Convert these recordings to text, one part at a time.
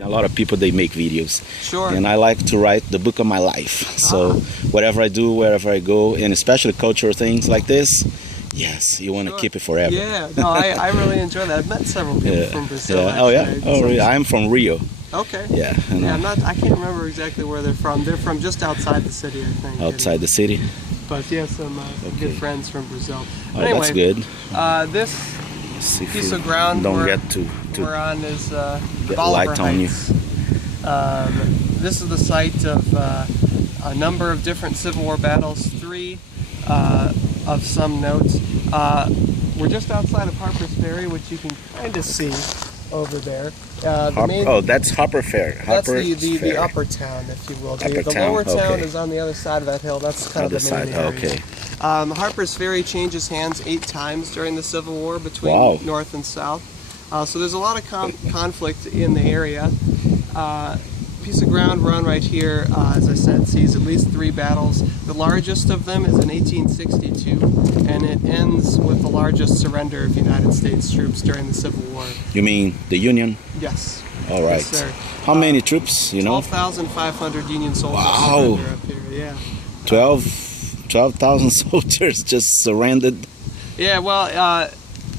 A lot of people, they make videos. Sure. And I like to write the book of my life. So whatever I do, wherever I go, and especially cultural things like this, yes, you want to keep it forever. Yeah, no, I really enjoy that. I've met several people from Brazil. Yeah. Oh, yeah? Oh, really? I'm from Rio. Okay. Yeah. Yeah, I can't remember exactly where they're from. They're from just outside the city, I think. Outside the city? But yeah, some good friends from Brazil. Oh, anyway, that's good. This piece of ground we're on is the light on you. This is the site of a number of different Civil War battles, 3 of some note. We're just outside of Harpers Ferry, which you can kind of see over there. That's Harpers Ferry. That's the upper town, if you will. The lower town is on the other side of that hill. That's kind of the main area. Okay. Harpers Ferry changes hands 8 times during the Civil War between North and South. So there's a lot of conflict in the area. Piece of ground we're on right here, as I said, sees at least 3 battles. The largest of them is in 1862, and it ends with the largest surrender of United States troops during the Civil War. You mean the Union? Yes. All right. Yes, sir. How many troops, you know? 12,500 Union soldiers surrender up here, yeah. 12,000 soldiers just surrendered? Yeah, well,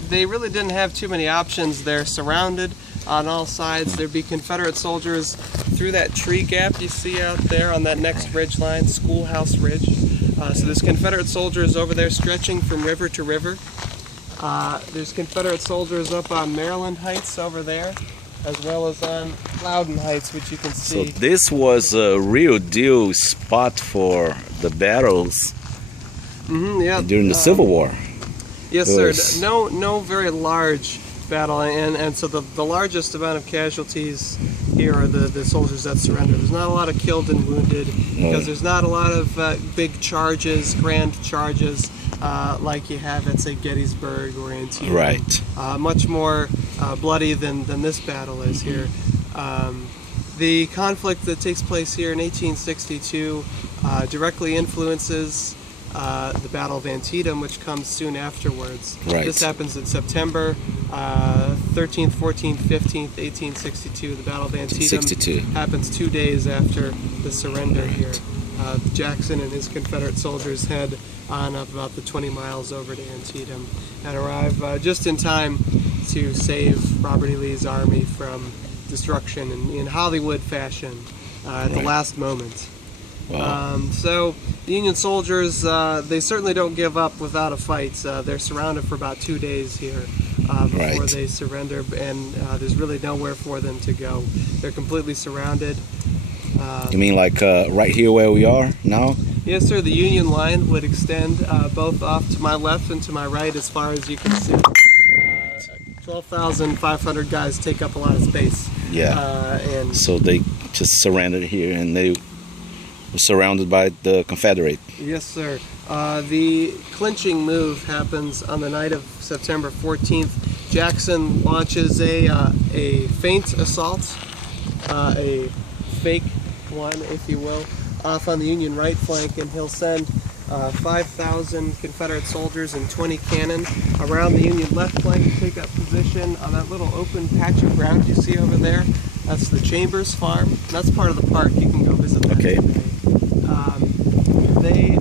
they really didn't have too many options. They're surrounded on all sides. There'd be Confederate soldiers through that tree gap you see out there on that next ridge line, Schoolhouse Ridge. So there's Confederate soldiers over there stretching from river to river. There's Confederate soldiers up on Maryland Heights over there, as well as on Loudon Heights, which you can see. So this was a real deal spot for the battles during the Civil War. Yes, sir. No very large battle, and so the largest amount of casualties here are the soldiers that surrendered. There's not a lot of killed and wounded because there's not a lot of big charges, grand charges like you have at, say, Gettysburg or Antietam. Right. Much more bloody than this battle is here. The conflict that takes place here in 1862 directly influences the Battle of Antietam, which comes soon afterwards. Right. This happens in September 13th, 14th, 15th, 1862. The Battle of Antietam happens 2 days after the surrender here. Jackson and his Confederate soldiers head on up about the 20 miles over to Antietam and arrive just in time to save Robert E. Lee's army from destruction in Hollywood fashion at the last moment. Wow. So the Union soldiers, they certainly don't give up without a fight. They're surrounded for about 2 days here before they surrender, and there's really nowhere for them to go. They're completely surrounded. You mean like right here where we are now? Yes, sir. The Union line would extend both off to my left and to my right as far as you can see. 12,500 guys take up a lot of space. Yeah. And so they just surrendered here, and they surrounded by the Confederate. Yes, sir. The clinching move happens on the night of September 14th. Jackson launches a feint assault, a fake one, if you will, off on the Union right flank, and he'll send 5,000 Confederate soldiers and 20 cannon around the Union left flank to take up position on that little open patch of ground you see over there. That's the Chambers Farm. That's part of the park. You can go visit that today. They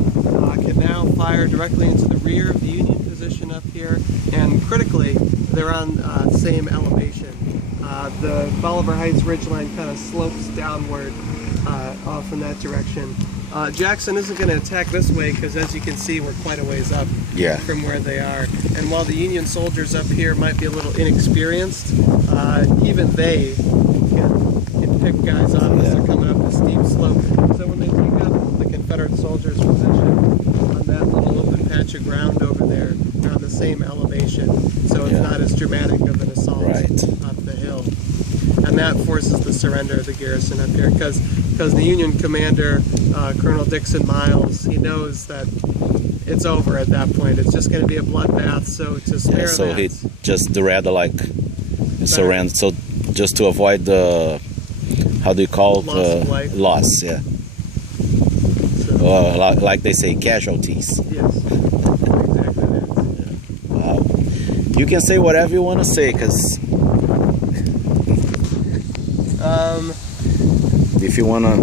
can now fire directly into the rear of the Union position up here, and critically, they're on the same elevation. The Bolivar Heights ridgeline kind of slopes downward off in that direction. Jackson isn't going to attack this way because, as you can see, we're quite a ways up from where they are. And while the Union soldiers up here might be a little inexperienced, even they can pick guys off as they're coming up the steep slope. So when they take up the Confederate soldiers' position on that little open patch of ground over there, they're on the same elevation, so it's not as dramatic of an assault up the hill. And that forces the surrender of the garrison up here, because the Union commander, Colonel Dixon Miles, he knows that it's over at that point. It's just going to be a bloodbath, so to spare so that... he just rather like surrender, so just to avoid the, how do you call it? Loss of life. Loss, yeah. So, like they say, casualties. Yes, exactly that. Wow. You can say whatever you want to say, because If you wanna